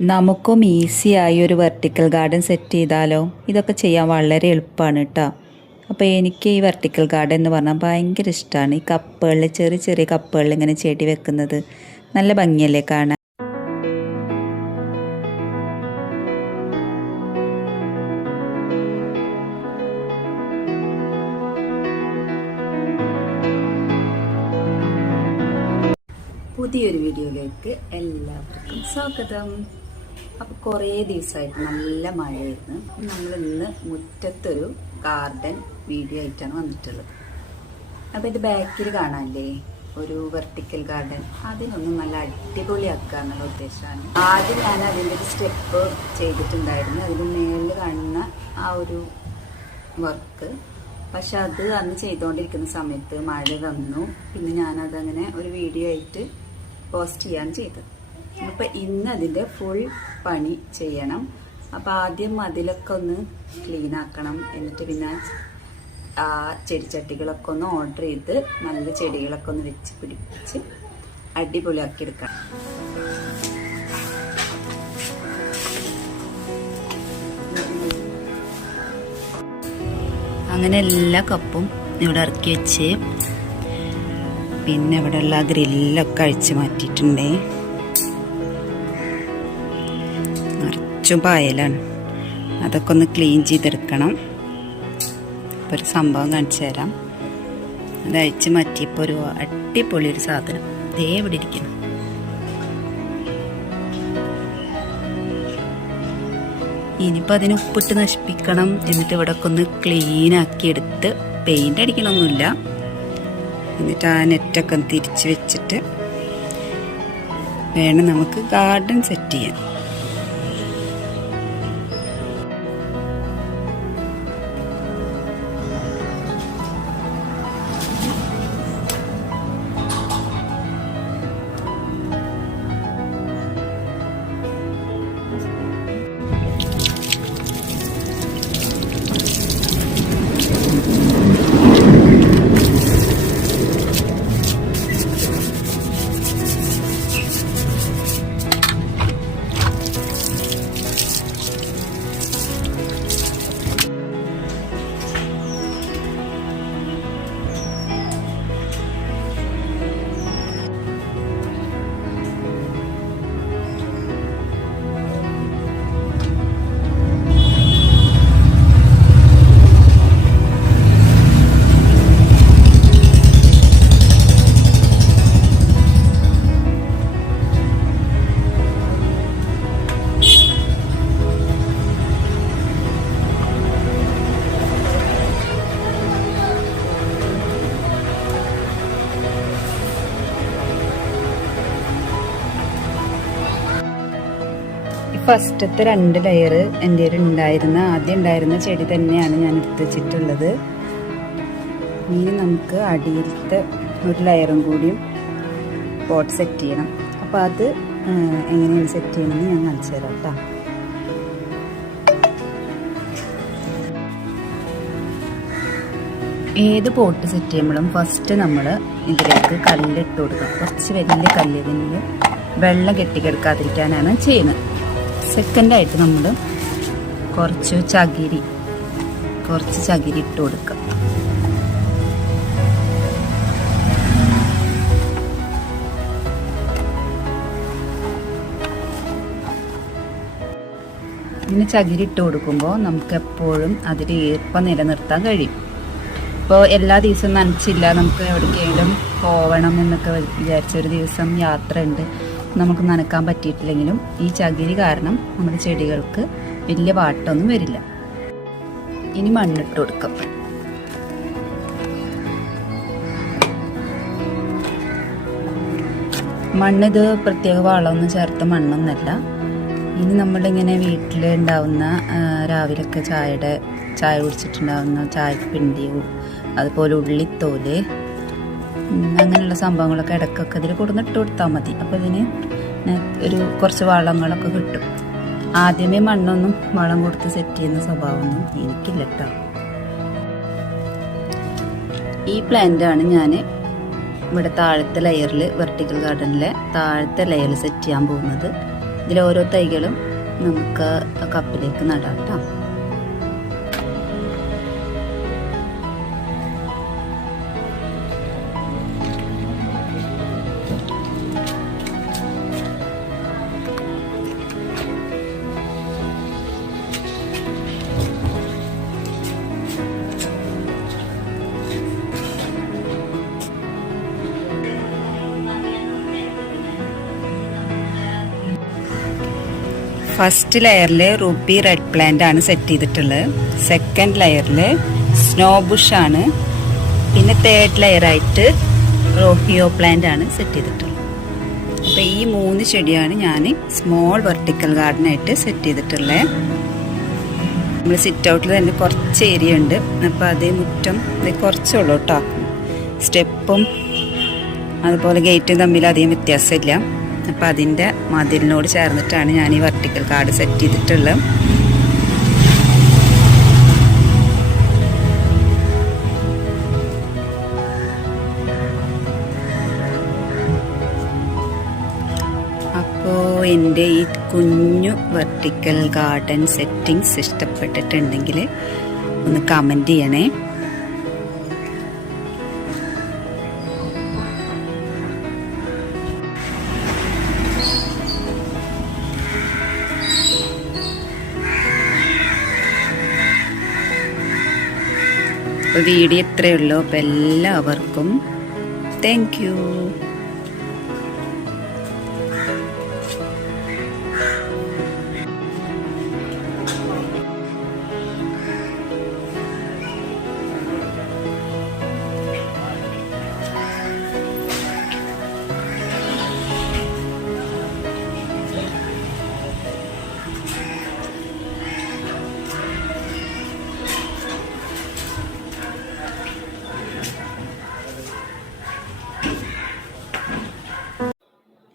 നമുക്കും ഈസിയായി ഒരു വെർട്ടിക്കൽ ഗാർഡൻ സെറ്റ് ചെയ്താലോ? ഇതൊക്കെ ചെയ്യാൻ വളരെ എളുപ്പമാണ് കേട്ടോ. അപ്പോൾ എനിക്ക് ഈ വെർട്ടിക്കൽ ഗാർഡൻ എന്ന് പറഞ്ഞാൽ ഭയങ്കര ഇഷ്ടമാണ്. ഈ കപ്പുകളിൽ ചെറിയ ചെറിയ കപ്പുകളിൽ ഇങ്ങനെ ചെടി വെക്കുന്നത് നല്ല ഭംഗിയല്ലേ കാണാൻ. പുതിയൊരു വീഡിയോയിലേക്ക് എല്ലാവർക്കും സ്വാഗതം. അപ്പോൾ കുറേ ദിവസമായിട്ട് നല്ല മഴയായിരുന്നു. നമ്മളിന്ന് മുറ്റത്തൊരു ഗാർഡൻ വീഡിയോ ആയിട്ടാണ് വന്നിട്ടുള്ളത്. അപ്പോൾ ഇത് ബാക്കിൽ കാണാനല്ലേ ഒരു വെർട്ടിക്കൽ ഗാർഡൻ, അതിനൊന്നും നല്ല അടിപൊളിയാക്കുക എന്നുള്ള ഉദ്ദേശമാണ്. ആദ്യം ഞാൻ അതിൻ്റെ ഒരു സ്റ്റെപ്പ് ചെയ്തിട്ടുണ്ടായിരുന്നു, അതിന് മേളിൽ കാണുന്ന ആ ഒരു വർക്ക്. പക്ഷെ അത് അന്ന് ചെയ്തുകൊണ്ടിരിക്കുന്ന സമയത്ത് മഴ വന്നു. പിന്നെ ഞാനതങ്ങനെ ഒരു വീഡിയോ ആയിട്ട് പോസ്റ്റ് ചെയ്യാൻ ചെയ്തത്. അപ്പം ഇന്ന് അതിൻ്റെ ഫുൾ പണി ചെയ്യണം. അപ്പം ആദ്യം മതിലൊക്കെ ഒന്ന് ക്ലീൻ ആക്കണം. എന്നിട്ട് പിന്നെ ആ ചെടിച്ചട്ടികളൊക്കെ ഒന്ന് ഓർഡർ ചെയ്ത് നല്ല ചെടികളൊക്കെ ഒന്ന് വെച്ച് പിടിപ്പിച്ച് അടിപൊളിയാക്കി എടുക്കണം. അങ്ങനെ എല്ലാ കപ്പും ഇവിടെ ഇറക്കി വെച്ച് പിന്നെ ഇവിടെയുള്ള ഗ്രില്ലൊക്കെ അഴിച്ച് മാറ്റിയിട്ടുണ്ടേ. നിറച്ചും പായലാണ്, അതൊക്കെ ഒന്ന് ക്ലീൻ ചെയ്തെടുക്കണം. ഇപ്പോൾ ഒരു സംഭവം കാണിച്ചു തരാം. അത് അഴിച്ച് മാറ്റിയപ്പോൾ ഒരു അടിപൊളി ഒരു സാധനം ദേ ഇവിടെ ഇരിക്കുന്നു. ഇനിയിപ്പോൾ അതിന് ഉപ്പിട്ട് നശിപ്പിക്കണം. എന്നിട്ട് ഇവിടെ ഒക്കെ ഒന്ന് ക്ലീൻ ആക്കി എടുത്ത് പെയിൻ്റ് അടിക്കണമൊന്നുമില്ല. എന്നിട്ട് ആ നെറ്റൊക്കെ ഒന്ന് തിരിച്ച് വെച്ചിട്ട് വേണം നമുക്ക് ഗാർഡൻ സെറ്റ് ചെയ്യാൻ. ഫസ്റ്റത്തെ 2 ലെയർ എൻ്റെ ആദ്യം ഉണ്ടായിരുന്ന ചെടി തന്നെയാണ് ഞാൻ എടുത്ത് വെച്ചിട്ടുള്ളത്. ഇനി നമുക്ക് അടിയിലത്തെ ഒരു ലെയറും കൂടിയും പോട്ട് സെറ്റ് ചെയ്യണം. അപ്പോൾ അത് എങ്ങനെയാണ് സെറ്റ് ചെയ്യണമെന്ന് ഞാൻ കാണിച്ചു തരാം കേട്ടോ. ഏത് പോട്ട് സെറ്റ് ചെയ്യുമ്പോഴും ഫസ്റ്റ് നമ്മൾ ഇതിലേക്ക് കല്ലിട്ട് കൊടുക്കുക. കുറച്ച് വലിയ കല്ല്, ഇതിൽ വെള്ളം കെട്ടിക്കെടുക്കാതിരിക്കാനാണ് ചെയ്യുന്നത്. സെക്കൻഡായിട്ട് നമ്മൾ കുറച്ച് ചകിരി ഇട്ട് കൊടുക്കുക. ഇങ്ങനെ ചകിരി ഇട്ട് കൊടുക്കുമ്പോൾ നമുക്ക് എപ്പോഴും അതിൽ ഈർപ്പം നിലനിർത്താൻ കഴിയും. ഇപ്പോൾ എല്ലാ ദിവസവും നനച്ചില്ല, നമുക്ക് എവിടേക്കെങ്കിലും പോകണം എന്നൊക്കെ വിചാരിച്ചൊരു ദിവസം യാത്ര ഉണ്ട്, നമുക്ക് നനക്കാൻ പറ്റിയിട്ടില്ലെങ്കിലും ഈ ചകിരി കാരണം നമ്മുടെ ചെടികൾക്ക് വലിയ വാട്ടൊന്നും വരില്ല. ഇനി മണ്ണിട്ട് കൊടുക്കാം. മണ്ണിത് പ്രത്യേക വളമൊന്നും ചേർത്ത മണ്ണൊന്നല്ല. ഇനി നമ്മളിങ്ങനെ വീട്ടിൽ ഉണ്ടാവുന്ന രാവിലൊക്കെ ചായ കുടിച്ചിട്ടുണ്ടാവുന്ന ചായപ്പിണ്ടിയും അതുപോലെ ഉള്ളിത്തോല് അങ്ങനെയുള്ള സംഭവങ്ങളൊക്കെ ഇടയ്ക്കൊക്കെ ഇതിൽ കൊടുന്നിട്ട് കൊടുത്താൽ മതി. അപ്പോൾ ഇതിന് കുറച്ച് വളങ്ങളൊക്കെ കിട്ടും. ആദ്യമേ മണ്ണൊന്നും വളം കൊടുത്ത് സെറ്റ് ചെയ്യുന്ന സ്വഭാവമൊന്നും എനിക്കില്ല കേട്ടോ. ഈ പ്ലാന്റാണ് ഞാൻ ഇവിടെ താഴത്തെ ലെയറിൽ, വെർട്ടിക്കൽ ഗാർഡനിലെ താഴത്തെ ലെയറിൽ സെറ്റ് ചെയ്യാൻ പോകുന്നത്. ഇതിൽ ഓരോ തൈകളും നമുക്ക് കപ്പിലേക്ക് നടാം കേട്ടോ. ഫസ്റ്റ് ലെയറിൽ റുബി റെഡ് പ്ലാന്റ് ആണ് സെറ്റ് ചെയ്തിട്ടുള്ളത്. സെക്കൻഡ് ലെയറിൽ സ്നോ ബുഷ് ആണ്. പിന്നെ തേർഡ് ലെയറായിട്ട് റോഹിയോ പ്ലാന്റ് ആണ് സെറ്റ് ചെയ്തിട്ടുള്ളത്. അപ്പോൾ ഈ 3 ചെടിയാണ് ഞാൻ സ്മോൾ വെർട്ടിക്കൽ ഗാർഡനായിട്ട് സെറ്റ് ചെയ്തിട്ടുള്ളത്. നമ്മൾ സിറ്റ് ഔട്ടിൽ തന്നെ കുറച്ച് ഏരിയ ഉണ്ട്. അപ്പോൾ അതേ മുറ്റം കുറച്ചുള്ളൂ കേട്ടോ. സ്റ്റെപ്പും അതുപോലെ ഗേറ്റും തമ്മിൽ അധികം വ്യത്യാസമില്ല. അപ്പോൾ അതിൻ്റെ മതിലിനോട് ചേർന്നിട്ടാണ് ഞാൻ ഈ വെർട്ടിക്കൽ ഗാർഡ് സെറ്റ് ചെയ്തിട്ടുള്ളത്. അപ്പോൾ എൻ്റെ ഈ കുഞ്ഞു വെർട്ടിക്കൽ ഗാർഡൻ സെറ്റിങ്സ് ഇഷ്ടപ്പെട്ടിട്ടുണ്ടെങ്കിൽ ഒന്ന് കമൻറ്റ് ചെയ്യണേ. വീഡിയോ ഇത്രയേ ഉള്ളൂ. അപ്പോൾ എല്ലാവർക്കും താങ്ക് യു.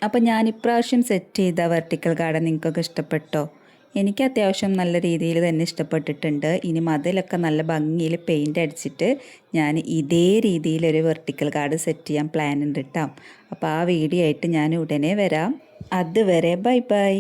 അപ്പോൾ ഞാൻ ഇപ്രാവശ്യം സെറ്റ് ചെയ്ത വെർട്ടിക്കൽ ഗാർഡൻ നിങ്ങൾക്കൊക്കെ ഇഷ്ടപ്പെട്ടോ? എനിക്ക് അത്യാവശ്യം നല്ല രീതിയിൽ തന്നെ ഇഷ്ടപ്പെട്ടിട്ടുണ്ട്. ഇനി മതിലൊക്കെ നല്ല ഭംഗിയിൽ പെയിൻ്റ് അടിച്ചിട്ട് ഞാൻ ഇതേ രീതിയിലൊരു വെർട്ടിക്കൽ ഗാർഡൻ സെറ്റ് ചെയ്യാൻ പ്ലാൻ ഉണ്ട് കേട്ടോ. അപ്പോൾ ആ വീഡിയോ ആയിട്ട് ഞാൻ ഉടനെ വരാം. അതുവരെ ബൈ ബൈ.